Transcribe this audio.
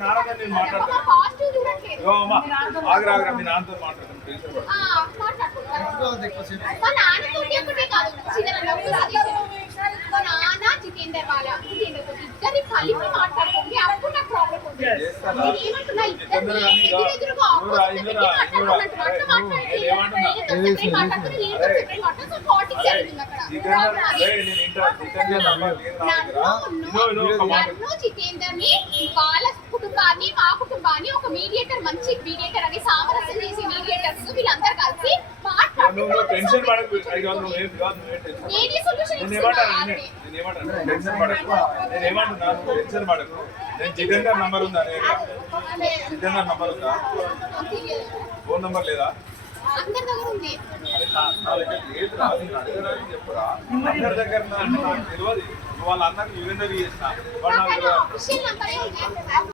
నాన్నతో నేను మాట్లాడతాను. ఆగ్రా మీ నాన్నతో మాట్లాడతాను. జితేందర్ వాళ్ళ ఇద్దరి కలిపి మాట్లాడుకోండి. అప్పుడు నాకు ప్రాబ్లం ఉంది. ఏమంటున్నా ఇద్దరు ఎదురుగా జితేందర్ ని వాళ్ళ కుటుంబాన్ని మా కుటుంబాన్ని ఒక మీడియేటర్ మంచి మీడియేటర్ అని సామరస్యం చేసే మీడియేటర్స్ వీళ్ళందరూ కలిసి జితేందర్ నంబర్ ఉందా? జితేందర్ నంబర్ ఉందా? ఫోన్ నంబర్ లేదా? అందరి దగ్గర ఉంది. చెప్పురా అందరి దగ్గర అంటే నాకు తెలియదు. వాళ్ళ అన్నకి యూరినరీ చేసిన